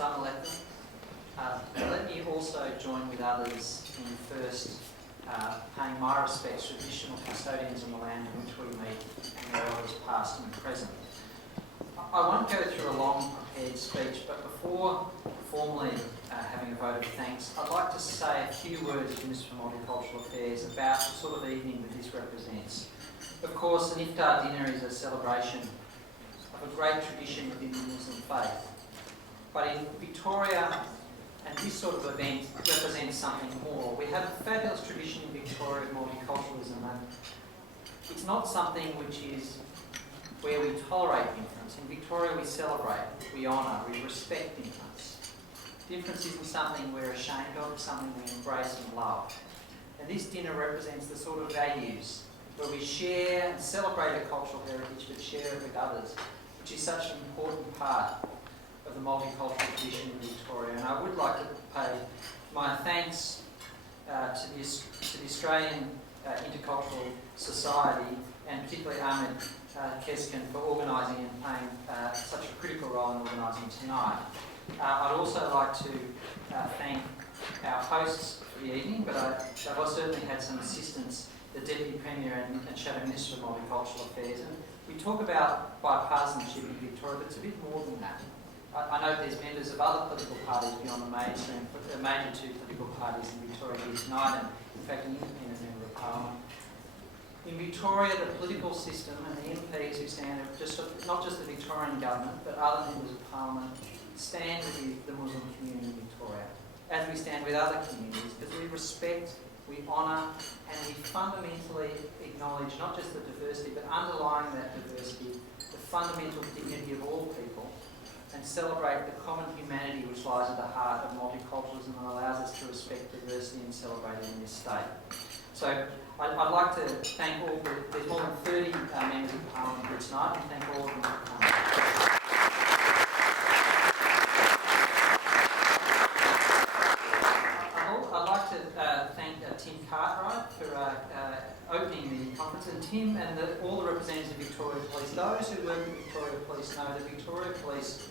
Assalamu alaikum. Let me also join with others in first paying my respects to traditional custodians of the land in which we meet and their elders past and present. I won't go through a long prepared speech, but before formally having a vote of thanks, I'd like to say a few words to Minister for Multicultural Affairs about the sort of evening that this represents. Of course, an Iftar dinner is a celebration of a great tradition within the Muslim faith. But in Victoria, and this sort of event represents something more. We have a fabulous tradition in Victoria of multiculturalism, and it's not something which is where we tolerate difference. In Victoria we celebrate, we honour, we respect difference. Difference isn't something we're ashamed of, it's something we embrace and love. And this dinner represents the sort of values where we share and celebrate a cultural heritage but share it with others, which is such an important part of the multicultural tradition in Victoria. And I would like to pay my thanks to the Australian Intercultural Society, and particularly Ahmed Keskin, for organising and playing such a critical role in organising tonight. I'd also like to thank our hosts for the evening, but I've certainly had some assistance, the Deputy Premier and Shadow Minister of Multicultural Affairs. And we talk about bipartisanship in Victoria, but it's a bit more than that. I know there's members of other political parties beyond the mainstream, the major two political parties in Victoria here tonight, and in fact an independent member of Parliament. In Victoria, the political system and the MPs who stand, not just the Victorian government, but other members of Parliament, stand with the Muslim community in Victoria, as we stand with other communities, because we respect, we honour, and we fundamentally acknowledge not just the diversity, but underlying that diversity, the fundamental dignity of all people, and celebrate the common humanity which lies at the heart of multiculturalism and allows us to respect diversity and celebrate it in this state. So I'd like to thank all, there's more than 30 members of Parliament here tonight, and thank all of them for coming. I'd like to thank Tim Cartwright for opening the conference, and Tim and all the representatives of Victoria Police. Those who work at Victoria Police know that Victoria Police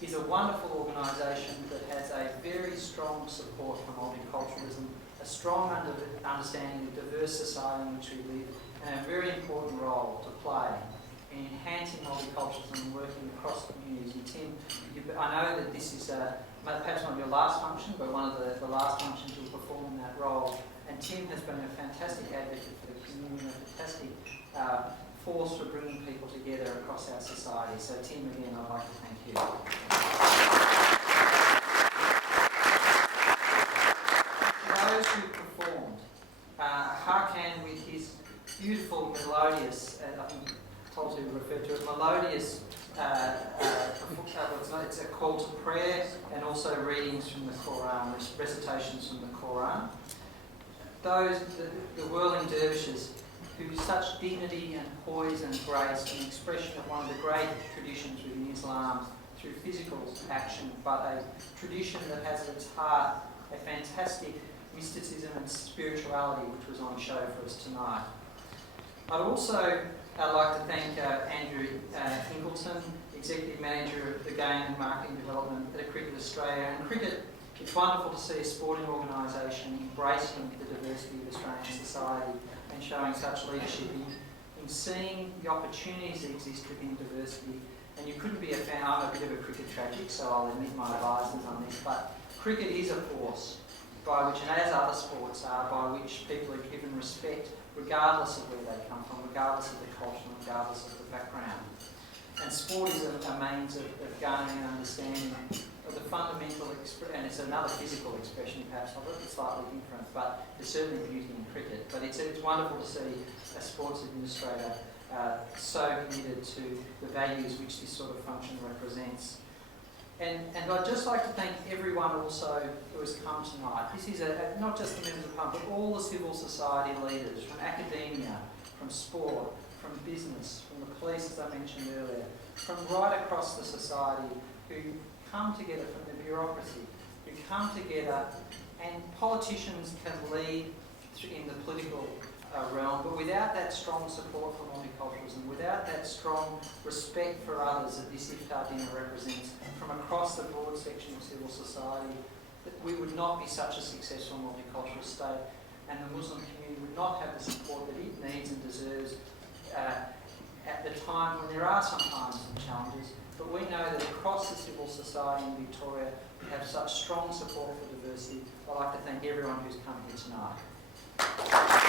is a wonderful organisation that has a very strong support for multiculturalism, a strong understanding of the diverse society in which we live, and a very important role to play in enhancing multiculturalism and working across communities. And Tim, I know that this is perhaps not your last function, but one of the last functions you'll perform in that role. And Tim has been a fantastic advocate for the community and a fantastic force for bringing people together across our society. So Tim, again, I'd like to thank you. Those who performed, Hakan with his beautiful, melodious, I think I told to refer to it, melodious, it's a call to prayer, and also readings from the Quran, recitations from the Quran. Those, the whirling dervishes, who such dignity and poise and grace, an expression of one of the great traditions within Islam through physical action, but a tradition that has at its heart a fantastic mysticism and spirituality which was on show for us tonight. I'd also like to thank Andrew Ingleton, Executive Manager of the Game and Marketing Development at Cricket Australia. And cricket, it's wonderful to see a sporting organisation embracing the diversity of Australian society and showing such leadership in seeing the opportunities that exist within diversity. And you couldn't be a fan, I'm a bit of a cricket tragic, so I'll admit my biases on this, but cricket is a force by which, and as other sports are, by which people are given respect regardless of where they come from, regardless of the culture, regardless of the background. And sport is a means of garnering an understanding of the fundamental, and it's another physical expression perhaps of it, it's slightly different, but there's certainly beauty in cricket. But it's wonderful to see a sports administrator so committed to the values which this sort of function represents. And I'd just like to thank everyone also who has come tonight. This is not just the members of Parliament, but all the civil society leaders, from academia, from sport, from business, from the police, as I mentioned earlier, from right across the society, who come together, from the bureaucracy, who come together, and politicians can lead in the political realm, but without that strong support for multiculturalism, without that strong respect for others that this Iftar dinner represents from across the broad section of civil society, that we would not be such a successful multicultural state, and the Muslim community would not have the support that it needs and deserves at the time when there are sometimes some challenges. But we know that across the civil society in Victoria, we have such strong support for diversity. I'd like to thank everyone who's come here tonight.